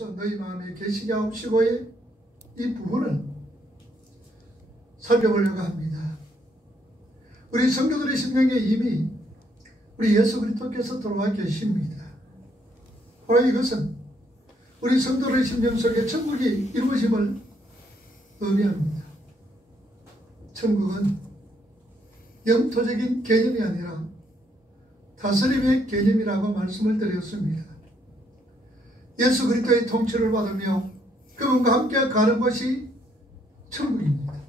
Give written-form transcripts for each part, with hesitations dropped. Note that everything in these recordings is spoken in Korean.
하나님께서 너희 마음에 계시게 하옵시고의 이 부분을 살펴보려고 합니다. 우리 성도들의 심령에 이미 우리 예수 그리스도께서 들어와 계십니다. 바로 이것은 우리 성도의 심령 속에 천국이 이루어짐을 의미합니다. 천국은 영토적인 개념이 아니라 다스림의 개념이라고 말씀을 드렸습니다. 예수 그리스도의 통치를 받으며 그분과 함께 가는 것이 천국입니다.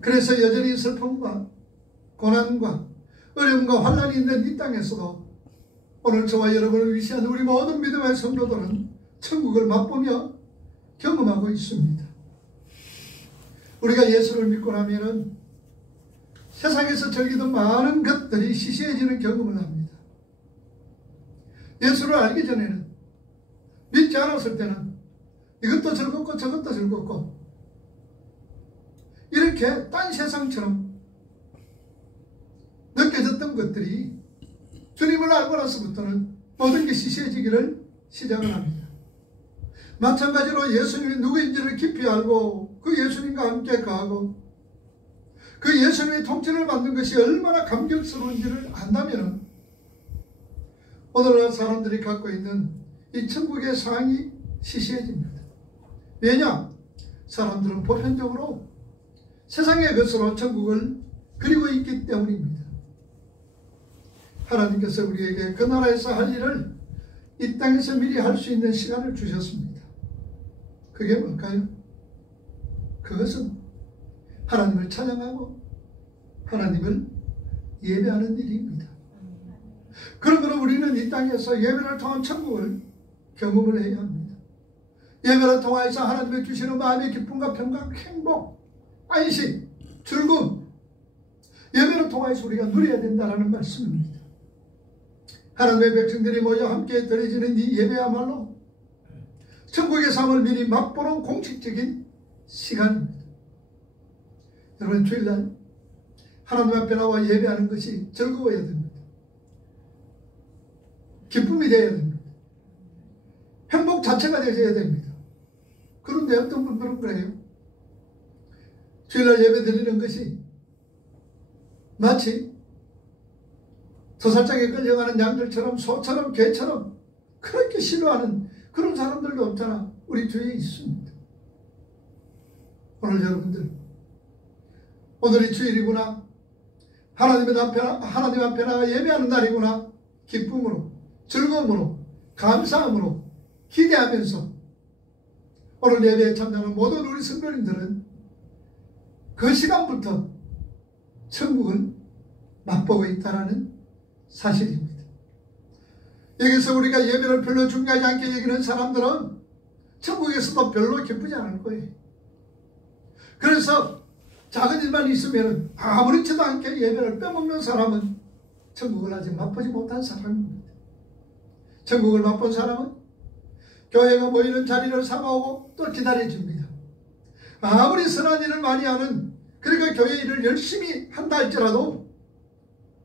그래서 여전히 슬픔과 고난과 어려움과 환난이 있는 이 땅에서도 오늘 저와 여러분을 위시한 우리 모든 믿음의 성도들은 천국을 맛보며 경험하고 있습니다. 우리가 예수를 믿고 나면은 세상에서 즐기던 많은 것들이 시시해지는 경험을 합니다. 예수를 알기 전에는, 믿지 않았을 때는 이것도 즐겁고 저것도 즐겁고 이렇게 딴 세상처럼 느껴졌던 것들이 주님을 알고 나서부터는 모든 게 시시해지기를 시작을 합니다. 마찬가지로 예수님이 누구인지를 깊이 알고 그 예수님과 함께 가고 그 예수님의 통치를 받는 것이 얼마나 감격스러운지를 안다면 오늘날 사람들이 갖고 있는 이 천국의 상이 시시해집니다. 왜냐? 사람들은 보편적으로 세상의 것으로 천국을 그리고 있기 때문입니다. 하나님께서 우리에게 그 나라에서 할 일을 이 땅에서 미리 할 수 있는 시간을 주셨습니다. 그게 뭘까요? 그것은 하나님을 찬양하고 하나님을 예배하는 일입니다. 그러므로 우리는 이 땅에서 예배를 통한 천국을 경험을 해야 합니다. 예배를 통해서 하나님의 주시는 마음의 기쁨과 평강, 행복, 안식, 즐거움, 예배를 통해서 우리가 누려야 된다는 말씀입니다. 하나님의 백성들이 모여 함께 드려지는 이 예배야말로 천국의 삶을 미리 맛보는 공식적인 시간입니다. 여러분, 주일날 하나님 앞에 나와 예배하는 것이 즐거워야 됩니다. 기쁨이 되어야 됩니다. 행복 자체가 되어야 됩니다. 그런데 어떤 분들은 그래요. 주일날 예배 드리는 것이 마치 도살장에 끌려가는 양들처럼 소처럼 개처럼 그렇게 싫어하는 그런 사람들도 없잖아. 우리 주위에 있습니다. 오늘 여러분들, 오늘이 주일이구나, 하나님 앞에 나가 예배하는 날이구나, 기쁨으로, 즐거움으로, 감사함으로 기대하면서 오늘 예배에 참여하는 모든 우리 성도님들은 그 시간부터 천국을 맛보고 있다는 사실입니다. 여기서 우리가 예배를 별로 중요하지 않게 여기는 사람들은 천국에서도 별로 기쁘지 않을 거예요. 그래서 작은 일만 있으면 아무렇지도 않게 예배를 빼먹는 사람은 천국을 아직 맛보지 못한 사람입니다. 천국을 맛본 사람은 교회가 모이는 자리를 삼아오고 또 기다려줍니다. 아무리 선한 일을 많이 하는, 그러니까 교회 일을 열심히 한다 할지라도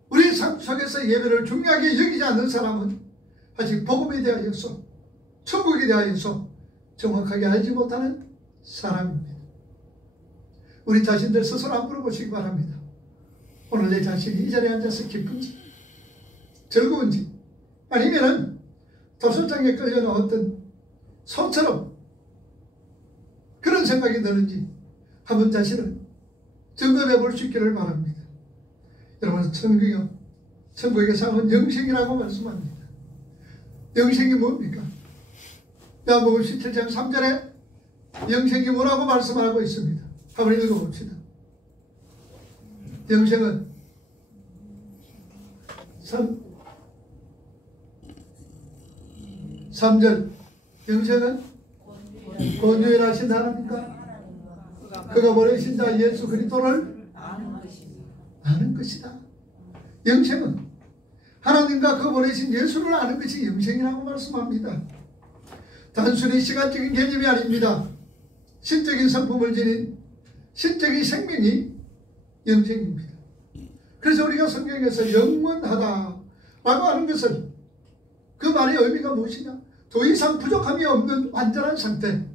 우리 삶 속에서 예배를 중요하게 여기지 않는 사람은 아직 복음에 대하여서, 천국에 대하여서 정확하게 알지 못하는 사람입니다. 우리 자신들 스스로 한번 물어보시기 바랍니다. 오늘 내 자신이 이 자리에 앉아서 기쁜지, 즐거운지, 아니면은 도살장에 끌려 나왔던 소처럼 그런 생각이 드는지 한번 자신을 점검해 볼 수 있기를 바랍니다. 여러분, 천국의 상은 영생이라고 말씀합니다. 영생이 뭡니까? 요한복음 17장 3절에 영생이 뭐라고 말씀하고 있습니다. 한번 읽어봅시다. 영생은 3절, 영생은 곧 유일하신 하나님과 그가 보내신 자 예수 그리스도를 아는 것이다. 영생은 하나님과 그 보내신 예수를 아는 것이 영생이라고 말씀합니다. 단순히 시간적인 개념이 아닙니다. 신적인 성품을 지닌 신적인 생명이 영생입니다. 그래서 우리가 성경에서 영원하다 라고 하는 것을, 그 말의 의미가 무엇이냐? 더 이상 부족함이 없는 완전한 상태,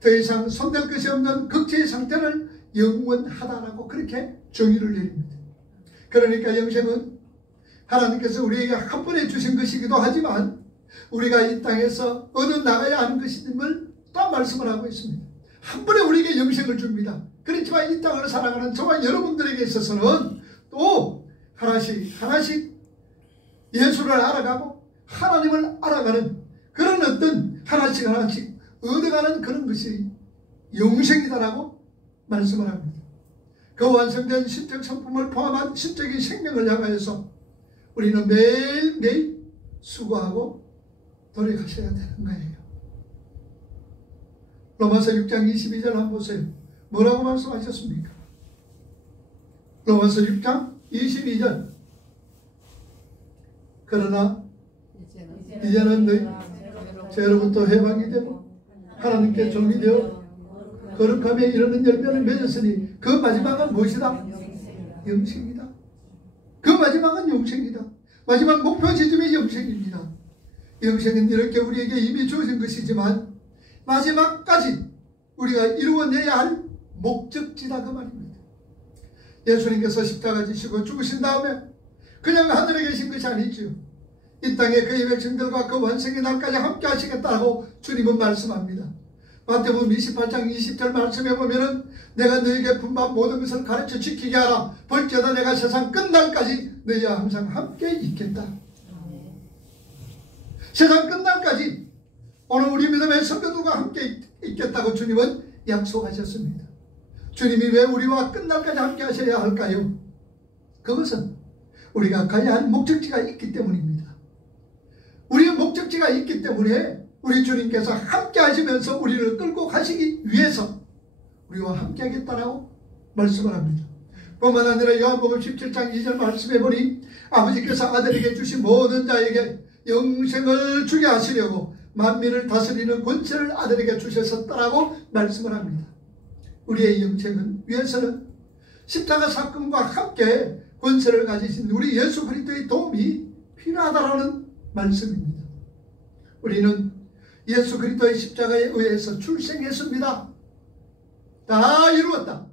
더 이상 손댈 것이 없는 극지의 상태를 영원하다라고 그렇게 정의를 내립니다. 그러니까 영생은 하나님께서 우리에게 한 번에 주신 것이기도 하지만 우리가 이 땅에서 얻어 나가야 하는 것임을 또 말씀을 하고 있습니다. 한 번에 우리에게 영생을 줍니다. 그렇지만 이 땅을 살아가는 저와 여러분들에게 있어서는 또 하나씩 예수를 알아가고 하나님을 알아가는 그런 어떤 하나씩 얻어가는 그런 것이 영생이다라고 말씀을 합니다. 그 완성된 신적 성품을 포함한 신적인 생명을 향하여서 우리는 매일매일 수고하고 노력하셔야 되는 거예요. 로마서 6장 22절 한번 보세요. 뭐라고 말씀하셨습니까? 로마서 6장 22절. 그러나 이제는 너희 죄로부터 해방이 되고 하나님께 종이 되어 거룩함에 이르는 열매를 맺었으니 그 마지막은 무엇이다? 영생이다. 그 마지막은 영생이다. 마지막 목표 지점이 영생입니다. 영생은 이렇게 우리에게 이미 주어진 것이지만 마지막까지 우리가 이루어내야 할 목적지다 그 말입니다. 예수님께서 십자가 지시고 죽으신 다음에 그냥 하늘에 계신 것이 아니죠. 이 땅에 그의 백성들과 그 완성의 날까지 함께 하시겠다고 주님은 말씀합니다. 마태복음 28장 20절 말씀해 보면은 내가 너에게 분반 모든 것을 가르쳐 지키게 하라. 볼지어다 내가 세상 끝날까지 너희와 항상 함께 있겠다. 세상 끝날까지 오늘 우리 믿음의 성도들과 함께 있겠다고 주님은 약속하셨습니다. 주님이 왜 우리와 끝날까지 함께 하셔야 할까요? 그것은 우리가 가야 할 목적지가 있기 때문입니다. 우리의 목적지가 있기 때문에 우리 주님께서 함께 하시면서 우리를 끌고 가시기 위해서 우리와 함께 하겠다라고 말씀을 합니다. 뿐만 아니라 요한복음 17장 2절 말씀해 보니 아버지께서 아들에게 주신 모든 자에게 영생을 주게 하시려고 만민을 다스리는 권세를 아들에게 주셨었다라고 말씀을 합니다. 우리의 영생은 위해서는 십자가 사건과 함께 권세를 가지신 우리 예수 그리스도의 도움이 필요하다라는 말씀입니다. 우리는 예수 그리스도의 십자가에 의해서 출생했습니다. 다 이루었다.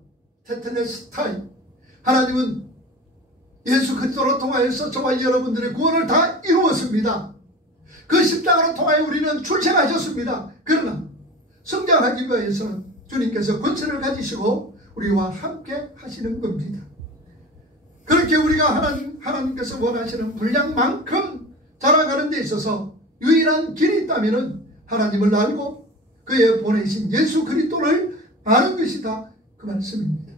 테텔레스타이. 하나님은 예수 그리스도로 통하여서 저와 여러분들의 구원을 다 이루었습니다. 그 십자가로 통하여 우리는 출생하셨습니다. 그러나 성장하기 위해서 주님께서 권세를 가지시고 우리와 함께 하시는 겁니다. 그렇게 우리가 하나님께서 원하시는 분량만큼 자라가는 데 있어서 유일한 길이 있다면 하나님을 알고 그의 보내신 예수 그리스도를 아는 것이다 그 말씀입니다.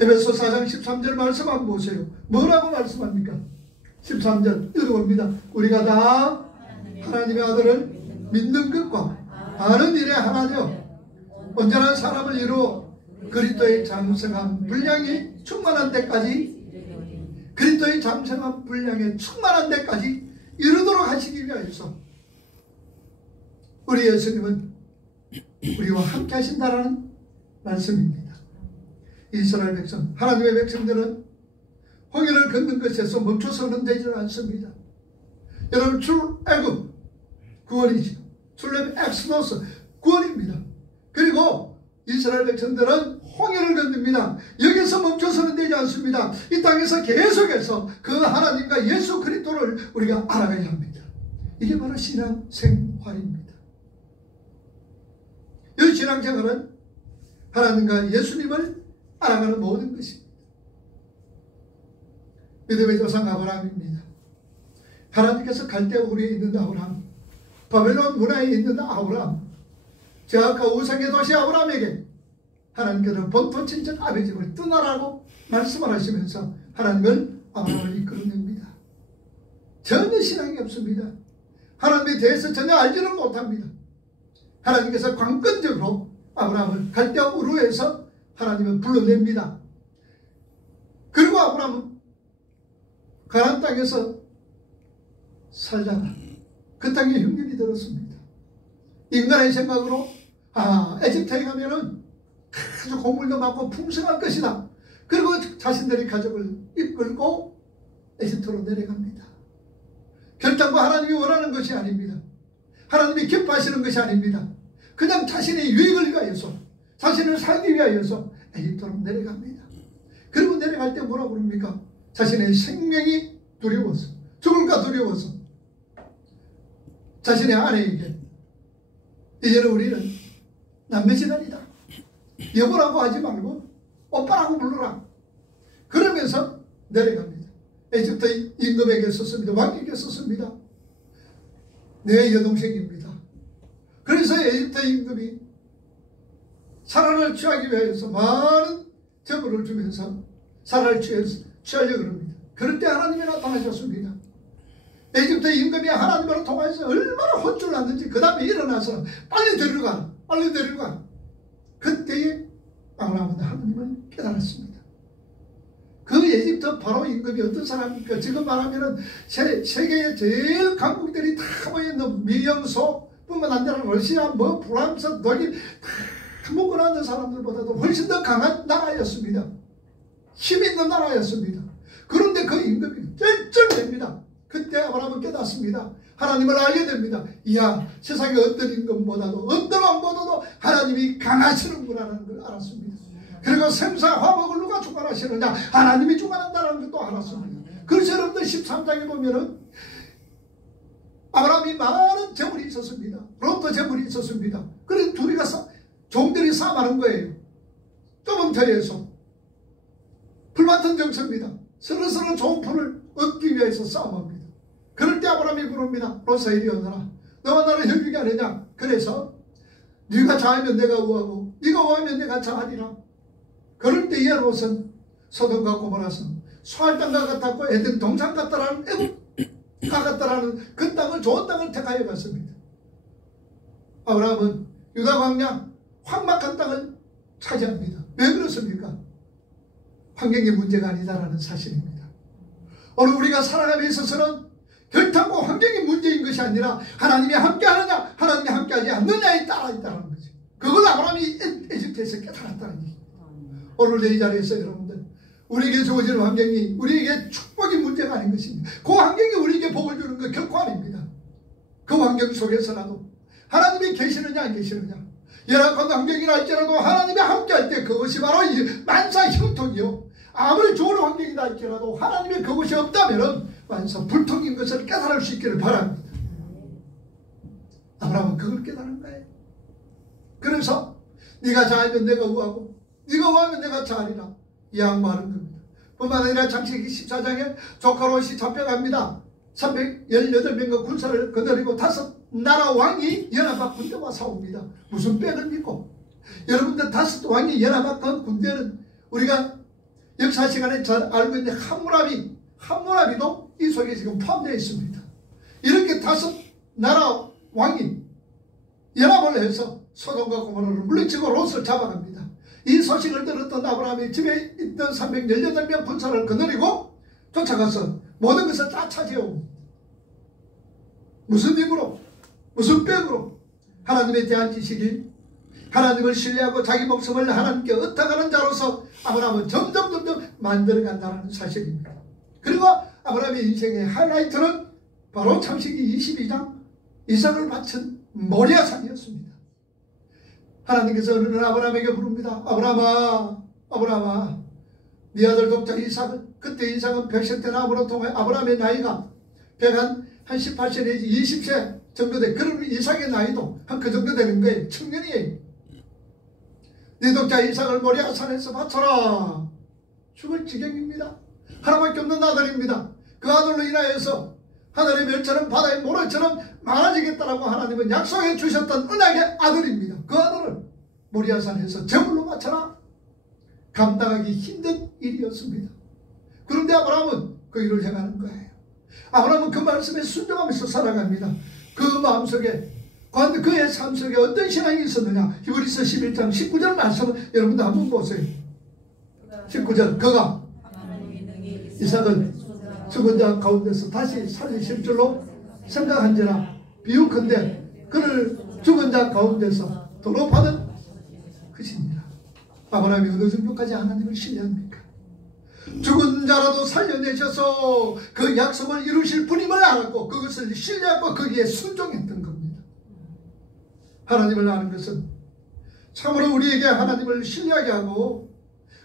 에베소 4장 13절 말씀 한번 보세요. 뭐라고 말씀합니까? 13절 읽어봅니다. 우리가 다 하나님의 아들을 믿는 것과 아는 일에 하나여 온전한 사람을 이루어 그리스도의 장성한 분량이 충만한 데까지 그리스도의 장성한 분량에 충만한 데까지 이르도록 하시기 위하여서 우리 예수님은 우리와 함께 하신다라는 말씀입니다. 이스라엘 백성, 하나님의 백성들은 홍해를 걷는 것에서 멈춰서는 되지 않습니다. 여러분 출애굽 구원이죠. 출애굽 엑스노스 구원입니다. 그리고 이스라엘 백성들은 홍해를 건넙니다. 여기서 멈춰서는 되지 않습니다. 이 땅에서 계속해서 그 하나님과 예수 그리스도를 우리가 알아가야 합니다. 이게 바로 신앙생활입니다. 이 신앙생활은 하나님과 예수님을 알아가는 모든 것입니다. 믿음의 조상 아브라함입니다. 하나님께서 갈대우리에 있는 아브라함, 바벨론 문화에 있는 아브라함, 제아카 우상의 도시 아브라함에게 하나님께서 본토 친척 아비 집을 떠나라고 말씀을 하시면서 하나님은 아브라함을 이끌어냅니다. 전혀 신앙이 없습니다. 하나님에 대해서 전혀 알지는 못합니다. 하나님께서 관건적으로 아브라함을 갈대아 우르에서 하나님은 불러냅니다. 그리고 아브라함은 가나안 땅에서 살다가 그 땅에 흉년이 들었습니다. 인간의 생각으로 에집트에 가면은 아주 곡물도 많고 풍성할 것이다. 그리고 자신들의 가족을 이끌고 에집트로 내려갑니다. 결단과 하나님이 원하는 것이 아닙니다. 하나님이 기뻐하시는 것이 아닙니다. 그냥 자신의 유익을 위하여서, 자신을 살기 위하여서 에집트로 내려갑니다. 그리고 내려갈 때 뭐라고 그럽니까? 자신의 생명이 두려워서, 죽을까 두려워서 자신의 아내에게 이제는 우리는 남매지간이다, 여보라고 하지 말고 오빠라고 불러라, 그러면서 내려갑니다. 에집트 임금에게 썼습니다. 왕에게 썼습니다. 내 여동생입니다. 그래서 에집트 임금이 사라를 취하기 위해서 많은 재물을 주면서 사라를 취하려고 합니다. 그럴 때 하나님이 나타나셨습니다. 에집트 임금이 하나님으로 통해서 얼마나 혼쭐 났는지 그 다음에 일어나서 빨리 데려가, 빨리 데려가. 그때에 아브라함은 하나님을 깨달았습니다. 그 에집트 바로 임금이 어떤 사람입니까? 지금 말하면은 세계의 제일 강국들이 다 모여있는 미영소 뿐만 아니라 러시아, 프랑스, 독일 다 묶어놨는 사람들보다도 훨씬 더 강한 나라였습니다. 힘 있는 나라였습니다. 그런데 그 임금이 쩔쩔댑니다. 그때 아브라함은 깨닫습니다. 하나님을 알게 됩니다. 이야, 세상의 어떤 임금보다도 어떤 왕보다도 하나님이 강하시는구나라는 걸 알았습니다. 그리고 생사 화복을 누가 주관하시느냐? 하나님이 주관한다는 것도 알았습니다. 그래서 여러분들 13장에 보면은 아브라함이 많은 재물이 있었습니다. 롯도 재물이 있었습니다. 그래서 둘이가 종들이 싸움하는 거예요. 좁은 터에서 불같은 정서입니다. 서로서로 좋은 풀을 얻기 위해서 싸움합니다. 그럴 때 아브라함이 부릅니다. 롯아 이리 오너라. 너와 나는 혈육이 아니냐? 그래서 네가 자하면 내가 우하고 네가 우하면 내가 자하리라. 그럴 때에 롯은 소돔과 고모라선 수할 땅과 같았고 에덴 동산 같다라는 애국과 같다라는 그 땅을, 좋은 땅을 택하여 갔습니다. 아브라함은 유다 광야 황막한 땅을 차지합니다. 왜 그렇습니까? 환경이 문제가 아니다라는 사실입니다. 오늘 우리가 살아감에 있어서는 결단코 환경이 문제인 것이 아니라 하나님이 함께하느냐 하나님이 함께하지 않느냐에 따라 있다는 거죠. 그걸 아브라함이 에집트에서 깨달았다는 얘기입니다. 오늘 이 자리에서 여러분들, 우리에게 주어지는 환경이 우리에게 축복이 문제가 아닌 것입니다. 그 환경이 우리에게 복을 주는 것 결코 아닙니다. 그 환경 속에서라도 하나님이 계시느냐 안 계시느냐, 열악한 환경이라 할지라도 하나님이 함께할 때 그것이 바로 만사 형통이요, 아무리 좋은 환경이다 할지라도 하나님의 그것이 없다면 만사 불통인 것을 깨달을 수 있기를 바랍니다. 아브라함은 그걸 깨달은 거예요. 그래서 네가 자하면 내가 우하고 네가 우하면 내가 자하리라 양보하는 겁니다. 뿐만 아니라 창세기 14장에 조카 롯이 잡혀갑니다. 318명과 군사를 거느리고 5나라 왕이 연합한 군대와 싸웁니다. 무슨 빽을 믿고, 여러분들 5 왕이 연합한 군대는 우리가 역사 시간에 잘 알고 있는 함무라비도 이 속에 지금 포함되어 있습니다. 이렇게 5나라 왕이 연합을 해서 소돔과 고모라를 물리치고 롯을 잡아갑니다. 이 소식을 들었던 아브라함이 집에 있던 318명 군사를 거느리고 쫓아가서 모든 것을 다 차지해옵니다. 무슨 힘으로, 무슨 빽으로? 하나님에 대한 지식이, 하나님을 신뢰하고 자기 목숨을 하나님께 의탁하는 자로서 아브라함은 점점 만들어간다는 사실입니다. 그리고 아브라함의 인생의 하이라이트는 바로 창세기 22장 이삭을 바친 모리아산이었습니다. 하나님께서 어느 날 아브라함에게 부릅니다. 아브라함아, 아브라함아, 네 아들 독자 이삭을. 그때 이삭은 100세 때 나무로 통해 아브라함의 나이가 18세 내지 20세 정도 돼. 그러면 이삭의 나이도 한 그 정도 되는 거예요. 청년이에요. 네 독자 이삭을 모리아산에서 바쳐라. 죽을 지경입니다. 하나밖에 없는 아들입니다. 그 아들로 인하여서 하늘의 별처럼 바다의 모래처럼 많아지겠다라고 하나님은 약속해 주셨던 언약의 아들입니다. 그 아들을 모리아산에서 제물로 바쳐라. 감당하기 힘든 일이었습니다. 그런데 아브라함은 그 일을 행하는 거예요. 아브라함은 그 말씀에 순종하면서 살아갑니다. 그 마음속에, 그의 삶 속에 어떤 신앙이 있었느냐. 히브리서 11장 19절 말씀을 여러분도 한번 보세요. 19절, 그가 이삭을 죽은 자 가운데서 다시 살리실 줄로 생각한지라. 비유컨대 그를 죽은 자 가운데서 도로 받은 것입니다. 아브라함이 어느 정도까지 하나님을 신뢰합니까? 죽은 자라도 살려내셔서 그 약속을 이루실 분임을 알았고 그것을 신뢰하고 거기에 순종했던 겁니다. 하나님을 아는 것은 참으로 우리에게 하나님을 신뢰하게 하고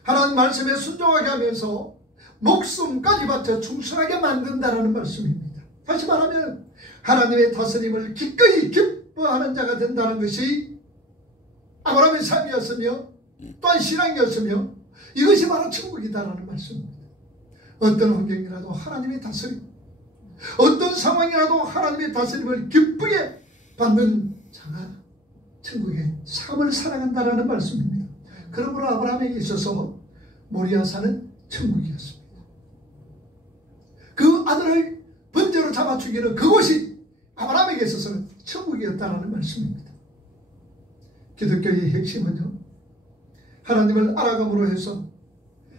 하나님 말씀에 순종하게 하면서 목숨까지 바쳐 충성하게 만든다라는 말씀입니다. 다시 말하면 하나님의 다스림을 기꺼이 기뻐하는 자가 된다는 것이 아브라함의 삶이었으며 또한 신앙이었으며 이것이 바로 천국이다라는 말씀입니다. 어떤 환경이라도 하나님의 다스림, 어떤 상황이라도 하나님의 다스림을 기쁘게 받는 자가 천국의 삶을 살아간다라는 말씀입니다. 그러므로 아브라함에게 있어서 모리아산은 천국이었습니다. 그 아들을 번제로 잡아 죽이는 그곳이 아브라함에게 있어서는 천국이었다라는 말씀입니다. 기독교의 핵심은요, 하나님을 알아감으로 해서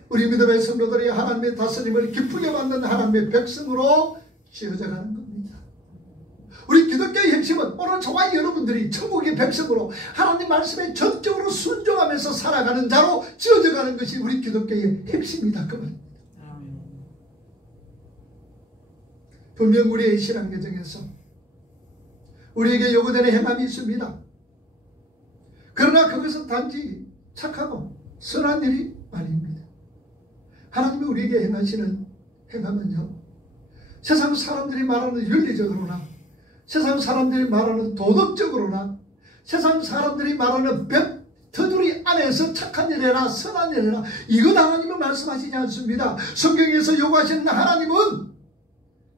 우리 믿음의 성도들이 하나님의 다스림을 기쁘게 받는 하나님의 백성으로 지어져 가는 겁니다. 우리 기독교의 핵심은 오늘 저와 여러분들이 천국의 백성으로 하나님 말씀에 전적으로 순종하면서 살아가는 자로 지어져 가는 것이 우리 기독교의 핵심이다 그 말입니다. 분명 우리의 신앙 여정에서 우리에게 요구되는 행함이 있습니다. 그러나 그것은 단지 착하고 선한 일이 아닙니다. 하나님이 우리에게 행하시는 행함은요, 세상 사람들이 말하는 윤리적으로나 세상 사람들이 말하는 도덕적으로나 세상 사람들이 말하는 벽터두리 안에서 착한 일이라 선한 일이라 이것 하나님은 말씀하시지 않습니다. 성경에서 요구하시는 하나님은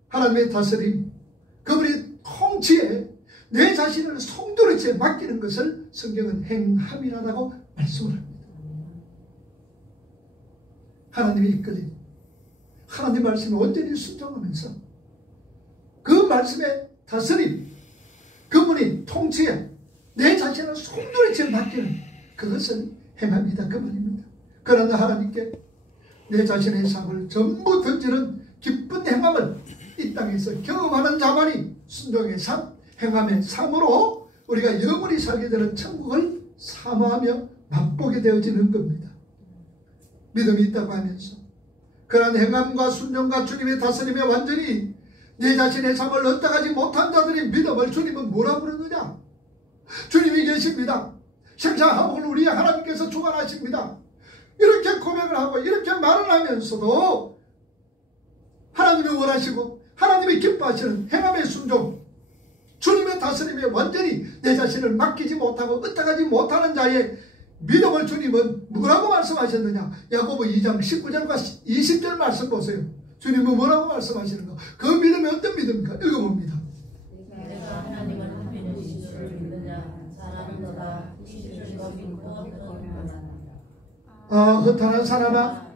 하나님의 다스림, 그분의 통치에 내 자신을 송두리째 맡기는 것을 성경은 행함이라고 말씀을 합니다. 하나님이 이끌린 하나님 말씀에 온전히 순종하면서 그 말씀의 다스림, 그분이 통치에 내 자신을 송두리째 맡기는 그것을 행함이다 그 말입니다. 그러나 하나님께 내 자신의 삶을 전부 던지는 기쁜 행함을 이 땅에서 경험하는 자만이 순종의 삶, 행함의 삶으로 우리가 영원히 살게 되는 천국을 사모하며 맛보게 되어지는 겁니다. 믿음이 있다고 하면서 그러한 행함과 순종과 주님의 다스림에 완전히 내 자신의 삶을 얻어가지 못한 자들이 믿음을 주님은 뭐라 부르느냐? 주님이 계십니다. 생사화복을 우리 하나님께서 주관하십니다. 이렇게 고백을 하고 이렇게 말을 하면서도 하나님이 원하시고 하나님이 기뻐하시는 행함의 순종, 주님의 다스림에 완전히 내 자신을 맡기지 못하고 얻어가지 못하는 자의 믿음을 주님은 뭐라고 말씀하셨느냐? 야고보 2장 19절과 20절 말씀 보세요. 주님은 뭐라고 말씀하시는가? 그 믿음이 어떤 믿음입니까? 읽어봅니다. 내가 하나님을 하면 지시를 믿느냐? 사람은 너다 지시를 너 믿고 허탄한 사람아.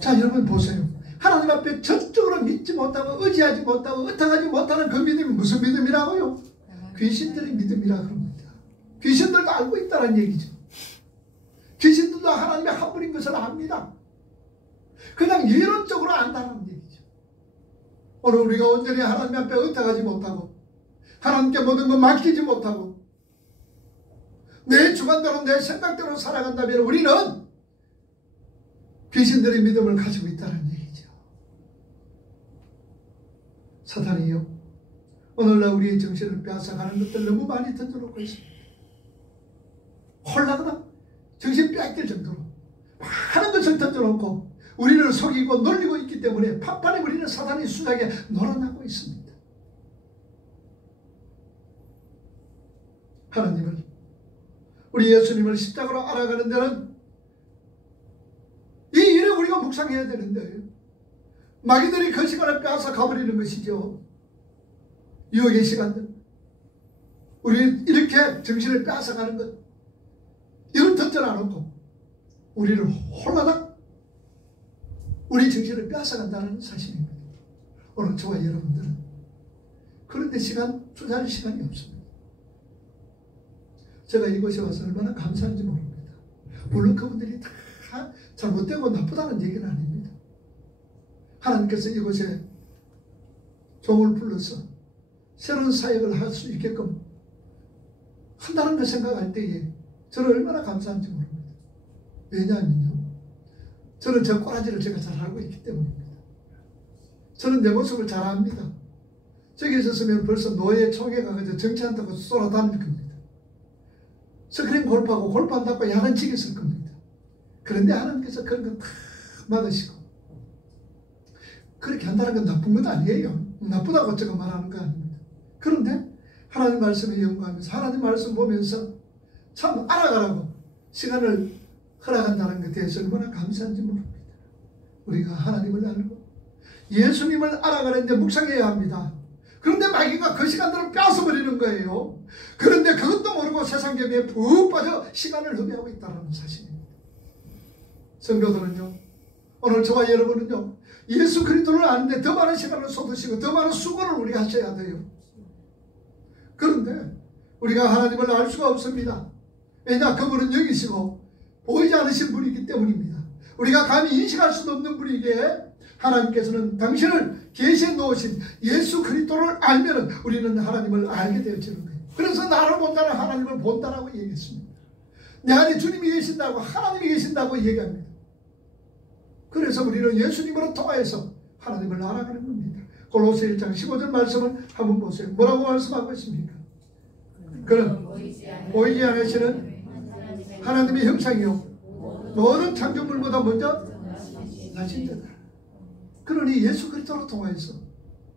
자, 여러분 보세요. 하나님 앞에 전적으로 믿지 못하고 의지하지 못하고 의탁하지 못하는 그 믿음이 무슨 믿음이라고요? 귀신들의 믿음이라 그럽니다. 귀신들도 알고 있다는 얘기죠. 귀신들도 하나님의 한 분인 것을 압니다. 그냥 이론적으로 안다는 얘기죠. 오늘 우리가 온전히 하나님 앞에 의탁하지 못하고 하나님께 모든 걸 맡기지 못하고 내 주관대로 내 생각대로 살아간다면 우리는 귀신들의 믿음을 가지고 있다는 얘기죠. 사탄이요, 오늘날 우리의 정신을 빼앗아가는 것들 너무 많이 던져놓고 있습니다. 홀라거나 정신 빼앗길 정도로 많은 것을 던져놓고 우리를 속이고 놀리고 있기 때문에 판판에 우리는 사탄의 수작에 놀아나고 있습니다. 하나님을, 우리 예수님을 십자가로 알아가는 데는 이 일을 우리가 묵상해야 되는데 마귀들이 그 시간을 빼앗아 가버리는 것이죠. 유혹의 시간들, 우리 이렇게 정신을 빼앗아가는 것, 이걸 던져놔놓고 우리를 홀라당 우리 정신을 빼앗아간다는 사실입니다. 오늘 저와 여러분들은 그런데 시간 투자할 시간이 없습니다. 제가 이곳에 와서 얼마나 감사한지 모릅니다. 물론 그분들이 다 잘못되고 나쁘다는 얘기는 아닙니다. 하나님께서 이곳에 종을 불러서 새로운 사역을 할 수 있게끔 한다는 걸 생각할 때에 저는 얼마나 감사한지 모릅니다. 왜냐하면요, 저는 저 꼬라지를 제가 잘 알고 있기 때문입니다. 저는 내 모습을 잘 압니다. 저기 있었으면 벌써 노예 총회 가서 정치한다고 쏘아다닐 겁니다. 스크린 골프하고 골프한다고 야단치겠을 겁니다. 그런데 하나님께서 그런 거 다 막으시고, 그렇게 한다는 건 나쁜 건 아니에요. 나쁘다고 제가 말하는 거 아닙니다. 그런데 하나님 말씀에 연구하면서 하나님 말씀 보면서 참 알아가라고 시간을 허락한다는 것에 대해서 얼마나 감사한지 모릅니다. 우리가 하나님을 알고 예수님을 알아가는데 묵상해야 합니다. 그런데 마귀가 그 시간들을 뺏어버리는 거예요. 그런데 그것도 모르고 세상 경기에 푹 빠져 시간을 허비하고 있다는 사실입니다. 성도들은요, 오늘 저와 여러분은요, 예수 그리스도를 아는데 더 많은 시간을 쏟으시고 더 많은 수고를 우리가 하셔야 돼요. 그런데 우리가 하나님을 알 수가 없습니다. 왜냐? 그분은 여기시고 보이지 않으신 분이기 때문입니다. 우리가 감히 인식할 수도 없는 분이기에 하나님께서는 당신을 계시에 놓으신 예수 그리스도를 알면 우리는 하나님을 알게 되어지는 거예요. 그래서 나를 본다는 하나님을 본다라고 얘기했습니다. 내 안에 주님이 계신다고, 하나님이 계신다고 얘기합니다. 그래서 우리는 예수님으로 통하여서 하나님을 알아가는 겁니다. 골로새 1장 15절 말씀을 한번 보세요. 뭐라고 말씀하고 있습니까? 그는 보이지 않으시는 하나님의 형상이요 모든 창조물보다 먼저 나신 자다. 그러니 예수 그리스도로 통하여서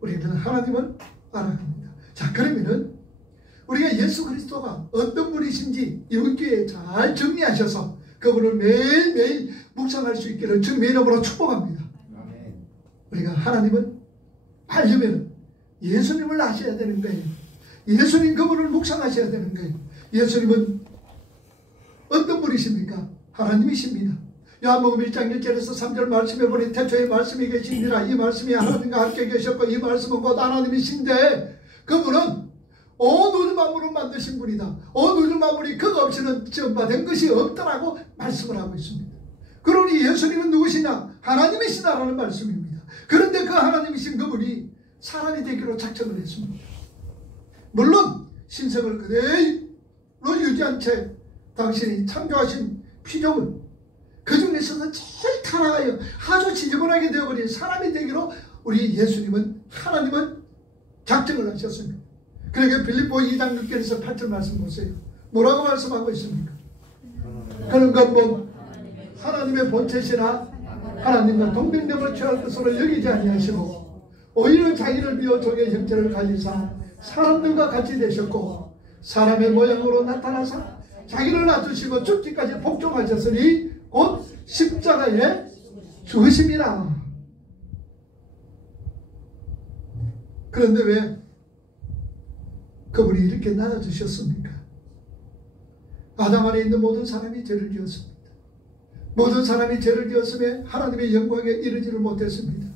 우리는 하나님을 알아갑니다. 자, 그러면은 우리가 예수 그리스도가 어떤 분이신지 이번 기회에 잘 정리하셔서 그분을 매일매일 묵상할 수 있기를 주님의 이름으로 축복합니다. 우리가 하나님을 알려면 예수님을 아셔야 되는 거예요. 예수님 그분을 묵상하셔야 되는 거예요. 예수님은 어떤 분이십니까? 하나님이십니다. 요한복음 1장 1절에서 3절 말씀해 보니 태초에 말씀이 계시니라. 이 말씀이 하나님과 함께 계셨고 이 말씀은 곧 하나님이신데 그분은 온 우주 만물을 만드신 분이다. 온 우주 만물이 그가 없이는 전파된 것이 없다라고 말씀을 하고 있습니다. 그러니 예수님은 누구시냐? 하나님이시다라는 말씀입니다. 그런데 그 하나님이신 그분이 사람이 되기로 작정을 했습니다. 물론 신성을 그대로 유지한 채 당신이 창조하신 피조물 그 중에서도 제일 타락하여 아주 지저분하게 되어버린 사람이 되기로 우리 예수님은 하나님은 작정을 하셨습니다. 그러니까 빌립보 2장 6절에서 8절 말씀 보세요. 뭐라고 말씀하고 있습니까? 그는 건뭐 하나님의 본체시나 하나님과 동등됨을 취할 것으로 여기지 아니하시고 오히려 자기를 비워 종의 형체를 가지사 사람들과 같이 되셨고 사람의 모양으로 나타나사 자기를 낮추시고 죽기까지 복종하셨으니 곧 십자가에 죽으심이라. 그런데 왜 그분이 이렇게 낮아주셨습니까? 아담 안에 있는 모든 사람이 죄를 지었습니다. 모든 사람이 죄를 지었음에 하나님의 영광에 이르지를 못했습니다.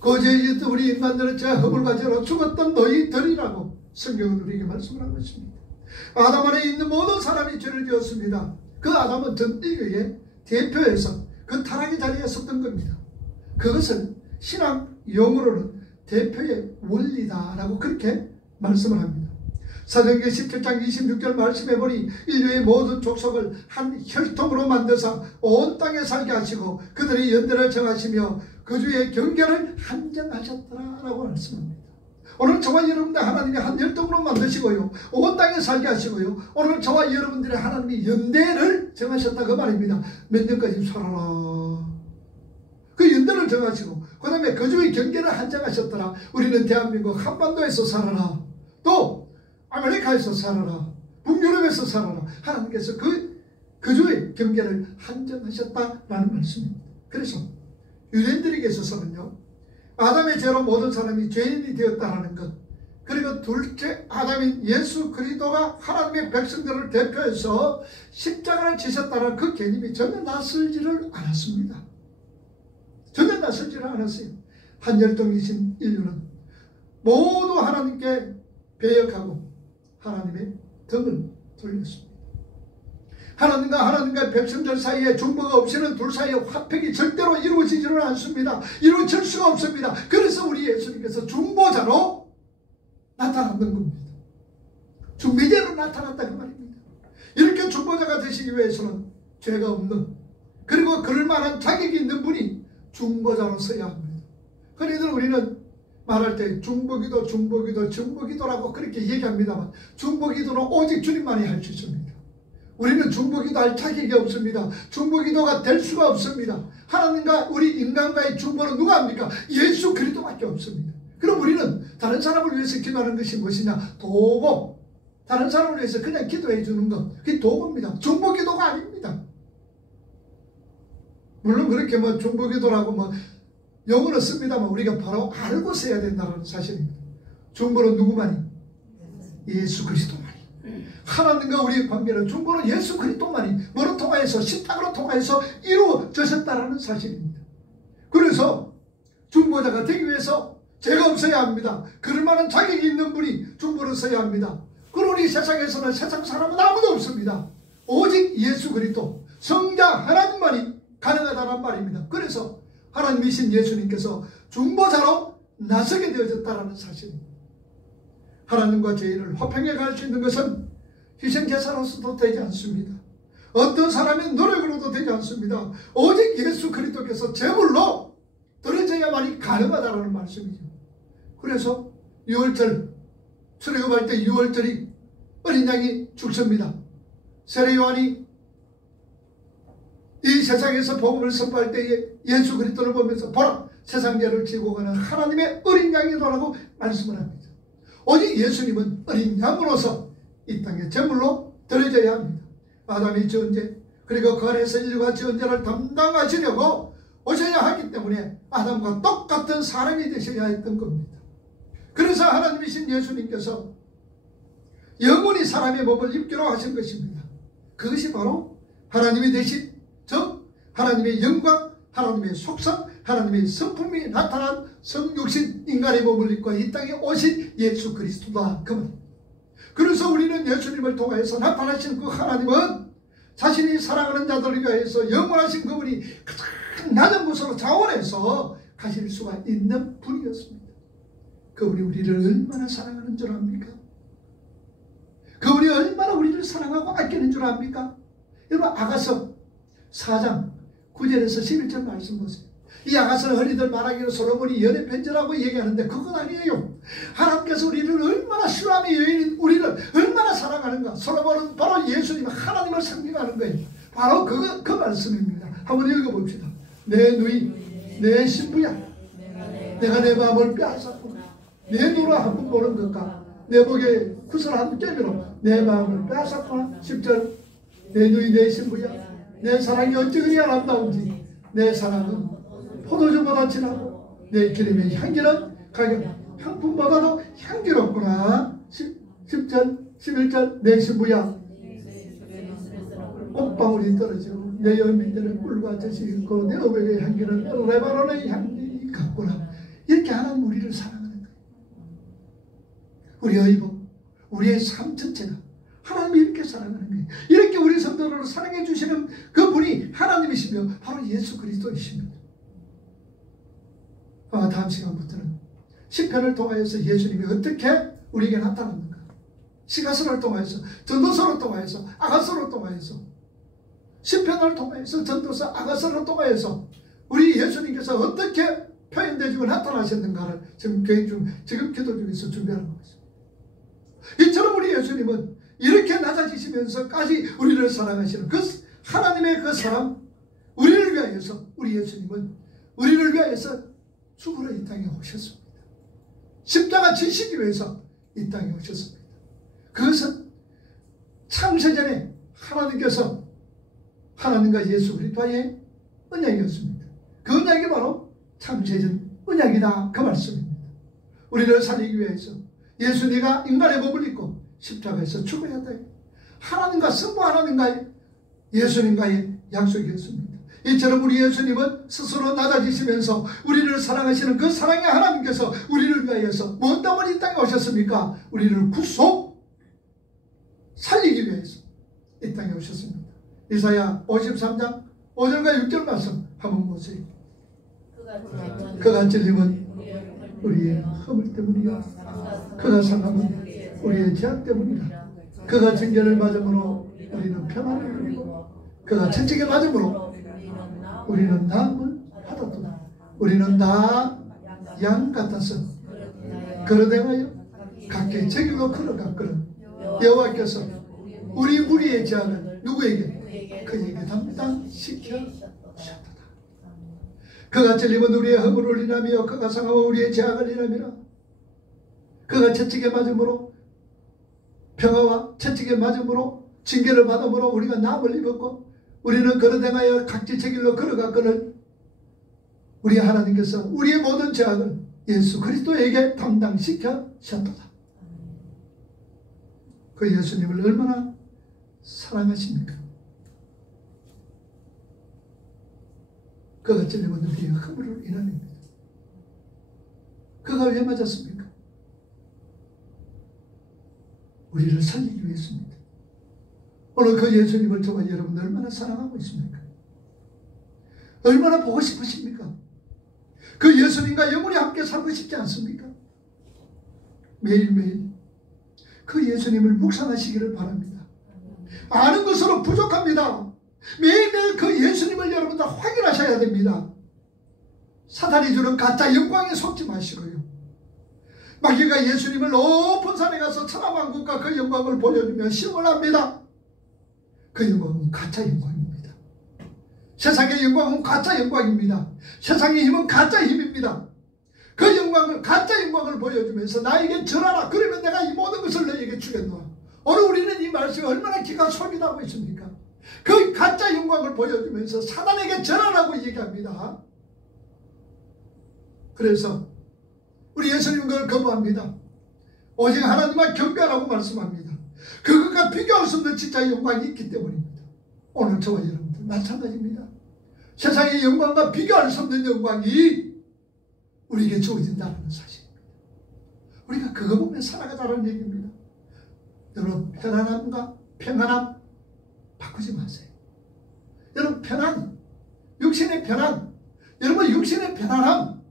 그 죄에 우리 인간들은 죄 허물과 죄로 죽었던 너희들이라고 성경은 우리에게 말씀을 하고 있습니다. 아담 안에 있는 모든 사람이 죄를 지었습니다. 그 아담은 전 인류의 대표에서 그 타락의 자리에 섰던 겁니다. 그것은 신앙 용어로는 대표의 원리다라고 그렇게 말씀을 합니다. 사도행전 17장 26절 말씀해 보니 인류의 모든 족속을 한 혈통으로 만드사 온 땅에 살게 하시고 그들의 연대를 정하시며 그 주의 경계를 한정하셨더라라고 말씀합니다. 오늘 저와 여러분들 하나님이 한 혈통으로 만드시고요 온 땅에 살게 하시고요 오늘 저와 여러분들의 하나님이 연대를 정하셨다 그 말입니다. 몇 년까지 살아라. 그 연대를 정하시고 그 다음에 그 주의 경계를 한정하셨더라. 우리는 대한민국 한반도에서 살아라. 또 아메리카에서 살아라. 북유럽에서 살아라. 하나님께서 그 주의 경계를 한정하셨다라는 말씀입니다. 그래서 유대인들에게 있어서는요 아담의 죄로 모든 사람이 죄인이 되었다라는 것, 그리고 둘째 아담인 예수 그리스도가 하나님의 백성들을 대표해서 십자가를 지셨다는 그 개념이 전혀 낯설지를 않았습니다. 전혀 낯설지를 않았어요. 한 혈통이신 인류는 모두 하나님께 배역하고 하나님의 등을 돌렸습니다. 하나님과 백성들 사이에 중보가 없이는 둘 사이의 화평이 절대로 이루어지지는 않습니다. 이루어질 수가 없습니다. 그래서 우리 예수님께서 중보자로 나타났는 겁니다. 중보자로 나타났다 그 말입니다. 이렇게 중보자가 되시기 위해서는 죄가 없는 그리고 그럴 만한 자격이 있는 분이 중보자로 서야 합니다. 그러니까 우리는 말할 때 중보기도, 중보기도, 중보기도라고 그렇게 얘기합니다만 중보기도는 오직 주님만이 할 수 있습니다. 우리는 중보기도 할 자격이 없습니다. 중보기도가 될 수가 없습니다. 하나님과 우리 인간과의 중보는 누가 합니까? 예수 그리스도밖에 없습니다. 그럼 우리는 다른 사람을 위해서 기도하는 것이 무엇이냐? 도구. 다른 사람을 위해서 그냥 기도해 주는 것, 그게 도구입니다. 중보기도가 아닙니다. 물론 그렇게 뭐 중보기도라고 뭐 용어를 씁니다만 우리가 바로 알고 써야 된다는 사실입니다. 중보는 누구만이? 예수 그리스도만이. 하나님과 우리의 관계는 중보는 예수 그리스도만이 뭐로 통하여서 십자가로 통하여서 이루어졌다라는 사실입니다. 그래서 중보자가 되기 위해서 죄가 없어야 합니다. 그럴 만한 자격이 있는 분이 중보를 써야 합니다. 그러니 세상에서는 세상 사람은 아무도 없습니다. 오직 예수 그리스도 성자 하나님만이 가능하다는 말입니다. 그래서 하나님이신 예수님께서 중보자로 나서게 되어졌다는 사실입니다. 하나님과 죄인을 화평에 갈 수 있는 것은 희생제사로서도 되지 않습니다. 어떤 사람의 노력으로도 되지 않습니다. 오직 예수 그리스도께서 제물로 드려져야만이 가능하다는 말씀이죠. 그래서 6월절 출애굽할 때 6월절이 어린 양이 죽습니다. 세례 요한이 이 세상에서 복음을 선포할 때에 예수 그리스도를 보면서 보라 세상 죄를 지고 가는 하나님의 어린 양이라고 말씀을 합니다. 오직 예수님은 어린 양으로서 이 땅에 제물로 드려져야 합니다. 아담이 지은 죄 그리고 그 안에서 인류가 지은 죄를 담당하시려고 오셔야 하기 때문에 아담과 똑같은 사람이 되셔야 했던 겁니다. 그래서 하나님이신 예수님께서 영원히 사람의 몸을 입기로 하신 것입니다. 그것이 바로 하나님이 되신 즉 하나님의 영광, 하나님의 속성, 하나님의 성품이 나타난 성육신 인간의 몸을 입고 이 땅에 오신 예수 그리스도다 그 말입니다. 그래서 우리는 예수님을 통하여서 나타나신 그 하나님은 자신이 사랑하는 자들을 위하여서 영원하신 그분이 가장 낮은 곳으로 자원해서 가실 수가 있는 분이었습니다. 그분이 우리를 얼마나 사랑하는 줄 압니까? 그분이 얼마나 우리를 사랑하고 아끼는 줄 압니까? 여러분 아가서 4장 9절에서 11절 말씀 보세요. 이 아가서는 흔히들 말하기로 솔로몬이 연애 편지라고 얘기하는데 그건 아니에요. 하나님께서 우리를 얼마나 싫어하는 여인인 우리를 얼마나 사랑하는가. 솔로몬은 바로 예수님 하나님을 상징하는 거예요. 바로 그 말씀입니다. 한번 읽어봅시다. 내 누이 내 신부야 내가 내 마음을 빼앗았구나. 내 눈으로 한번 보는 것과 내 목에 구슬한 깨미로 내 마음을 빼앗았구나. 10절 내 누이 내 신부야 내 사랑이 어찌 그리 아름다운지 내 사랑은 포도주보다 진하고 내 기름의 향기는 가격 향품보다도 향기롭구나. 10절 11절 내 신부야 꽃방울이 떨어지고 내 열매들은 꿀과 젖이 있고 내 어백의 향기는 레바논의 향기 같구나. 이렇게 하나님 우리를 사랑하는 거예요. 우리의 의복 우리의 삶 전체가 하나님이 이렇게 사랑하는 거예요. 이렇게 우리 성도를 사랑해 주시는 그분이 하나님이시며 바로 예수 그리스도이십니다. 다음 시간부터는 시편을 통하여서 예수님이 어떻게 우리에게 나타났는가, 시가서를 통하여서 전도서를 통하여서 아가서를 통하여서 시편을 통하여서 전도서 아가서를 통하여서 우리 예수님께서 어떻게 표현되시고 나타나셨는가를 지금 계획 중 지금 기도 중에서 준비하는 것입니다. 이처럼 우리 예수님은 이렇게 낮아지시면서까지 우리를 사랑하시는 그 하나님의 그 사랑, 우리를 위하여서 우리 예수님은 우리를 위하여서 죽으러 이 땅에 오셨습니다. 십자가 지시기 위해서 이 땅에 오셨습니다. 그것은 창세전에 하나님께서 하나님과 예수 그리스도의 언약이었습니다. 그 언약이 바로 창세전 언약이다 그 말씀입니다. 우리를 살리기 위해서 예수 네가 인간의 몸을 입고 십자가에서 죽어야 돼. 하나님과 성부 하나님과의 예수님과의 약속이었습니다. 이처럼 우리 예수님은 스스로 낮아지시면서 우리를 사랑하시는 그 사랑의 하나님께서 우리를 위하여서 무엇 때문에 이 땅에 오셨습니까? 우리를 구속 살리기 위해서 이 땅에 오셨습니다. 이사야 53장 5절과 6절 말씀 한번 보세요. 그가 찔림은 우리의 허물 때문이라 그가 상함은 우리의 죄악 때문이라. 그가 징계를 맞음으로 우리는 평안을 누리고 그가 채찍에 맞음으로 우리는 나음을 받았도다. 우리는 다 양 같아서 걸어다가요 각기 제 길로 걸어갔거든. 여호와께서 우리 무리의 제한을 누구에게? 그에게 담당시켜 주셨도다. 그가 찔림은 우리의 허물을 인하며 그가 상함은 우리의 죄악을 인하미라. 그가 채찍에 맞음으로 평화와 채찍에 맞음으로 징계를 받음으로 우리가 남을 입었고 우리는 걸어다가여 각지 제 길로 걸어갔거늘 우리 하나님께서 우리의 모든 죄악을 예수 그리스도에게 담당시켜 주셨도다. 그 예수님을 얼마나 사랑하십니까? 그가 찔림은 우리의 허물을 인함입니다. 그가 왜 맞았습니까? 우리를 살리기 위해서입니다. 오늘 그 예수님을 저와 여러분 얼마나 사랑하고 있습니까? 얼마나 보고 싶으십니까? 그 예수님과 영원히 함께 살고 싶지 않습니까? 매일매일 그 예수님을 묵상하시기를 바랍니다. 아는 것으로 부족합니다. 매일매일 그 예수님을 여러분들 확인하셔야 됩니다. 사단이 주는 가짜 영광에 속지 마시고요. 마귀가 예수님을 높은 산에 가서 천하만국과 그 영광을 보여주며 시험을 합니다. 그 영광은 가짜 영광입니다. 세상의 영광은 가짜 영광입니다. 세상의 힘은 가짜 힘입니다. 그 영광을 가짜 영광을 보여주면서 나에게 절하라. 그러면 내가 이 모든 것을 너에게 주겠노라. 오늘 우리는 이 말씀이 얼마나 기가 소비하고 있습니까? 그 가짜 영광을 보여주면서 사단에게 절하라고 얘기합니다. 그래서 우리 예수님은 그걸 거부합니다. 오직 하나님만 경배하라고 말씀합니다. 그것과 비교할 수 없는 진짜 영광이 있기 때문입니다. 오늘 저와 여러분들 마찬가지입니다. 세상의 영광과 비교할 수 없는 영광이 우리에게 주어진다는 사실입니다. 우리가 그거 보면 살아가자는 얘기입니다. 여러분 편안함과 평안함 바꾸지 마세요. 여러분 편안, 육신의 편안, 여러분 육신의 편안함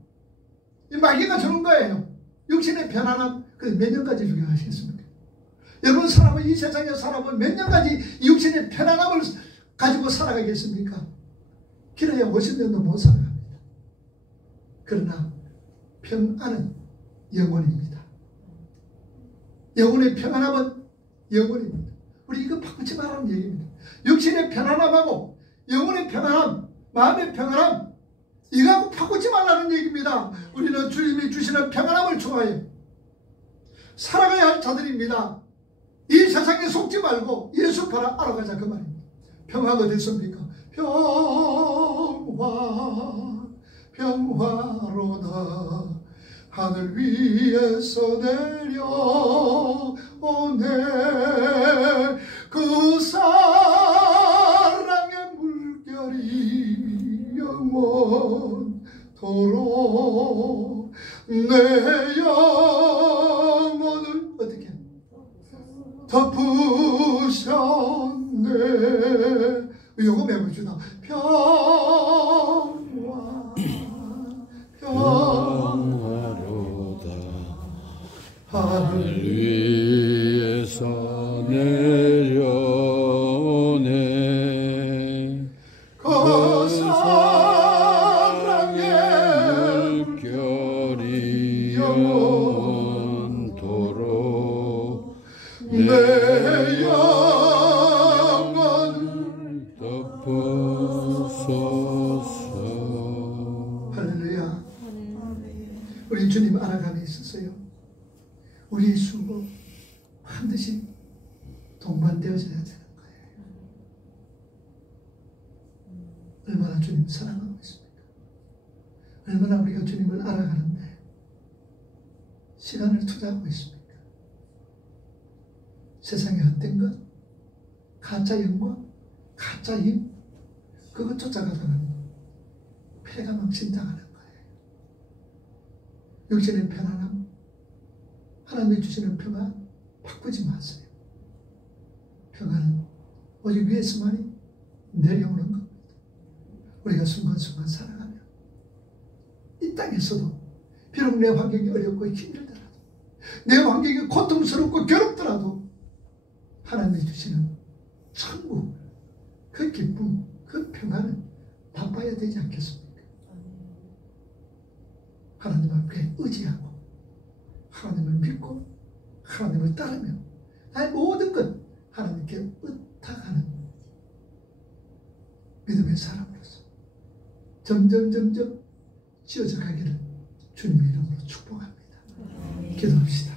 이 마귀가 주는 거예요. 육신의 편안함. 그래 몇 년까지 주겠습니까? 여러분 사람은 이 세상에 사람은 몇 년까지 육신의 편안함을 가지고 살아가겠습니까? 길어야 50년도 못 살아갑니다. 그러나 평안은 영원입니다. 영혼의 평안함은 영원입니다. 우리 이거 바꾸지 말라는 얘기입니다. 육신의 편안함하고 영혼의 편안함, 마음의 편안함 이거하고 바꾸지 말라는 얘기입니다. 우리는 주님이 주시는 평안함을 좋아해요. 살아가야 할 자들입니다. 이 세상에 속지 말고 예수 알아가자 그 말입니다. 평화가 됐습니까? 평화로다 하늘 위에서 내려오네 그 사랑의 물결이 영원토록 내 영혼을 어떻게 덮으셨네. 요거 메모주다. 평화로다 하늘 위에서 내려오네 그 사랑의 물결이 영원토록 내 영혼을 덮으소서. 할렐루야. 우리 주님 알아감에 있어서요 우리의 수고 반드시 동반되어져야 되는 거예요. 얼마나 주님 사랑하고 있습니까? 얼마나 우리가 주님을 알아가는데 시간을 투자하고 있습니까? 세상의 헛된 것, 가짜 영광, 가짜 힘 그것 쫓아가다가는 폐가 망신당하는 거예요. 육신의 편안함, 하나님이 주시는 평안 바꾸지 마세요. 평안은 오직 위에서만이 내려오는 겁니다. 우리가 순간순간 살아가면 이 땅에서도 비록 내 환경이 어렵고 힘들더라도 내 환경이 고통스럽고 괴롭더라도 하나님이 주시는 천국, 그 기쁨, 그 평안은 바빠야 되지 않겠습니까? 하나님 앞에 의지하고 하나님을 믿고 하나님을 따르며 나의 모든 것 하나님께 의탁하는 믿음의 사람으로서 점점 지어져 가기를 주님의 이름으로 축복합니다. 기도합시다.